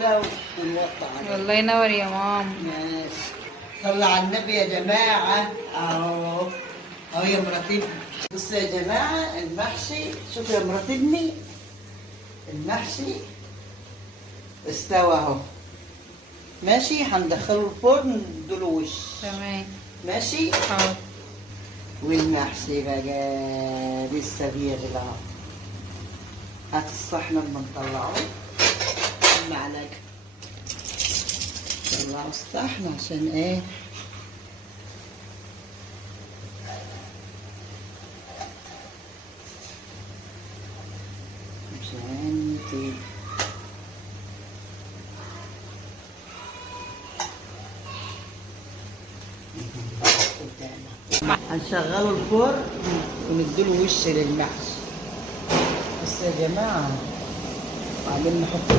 كده ونوطي عليه. الله ينور يا ماما. ماشي. صلى على النبي يا جماعة. اهو اهو يا مرات ابني. بصوا يا جماعة المحشي، شوفوا يا مرات ابني المحشي استوى اهو. ماشي، هندخله الفرن نديله وش. تمام. ماشي. حاضر. والمحشي بقى لسه بيغلى اهو. هات الصحن لما نطلعه المعلقة. طلعوا الصحن عشان ايه؟ عشان تيجي. هنشغلوا الفرن ونديله وش للمحشي. بس يا جماعة وبعدين نحط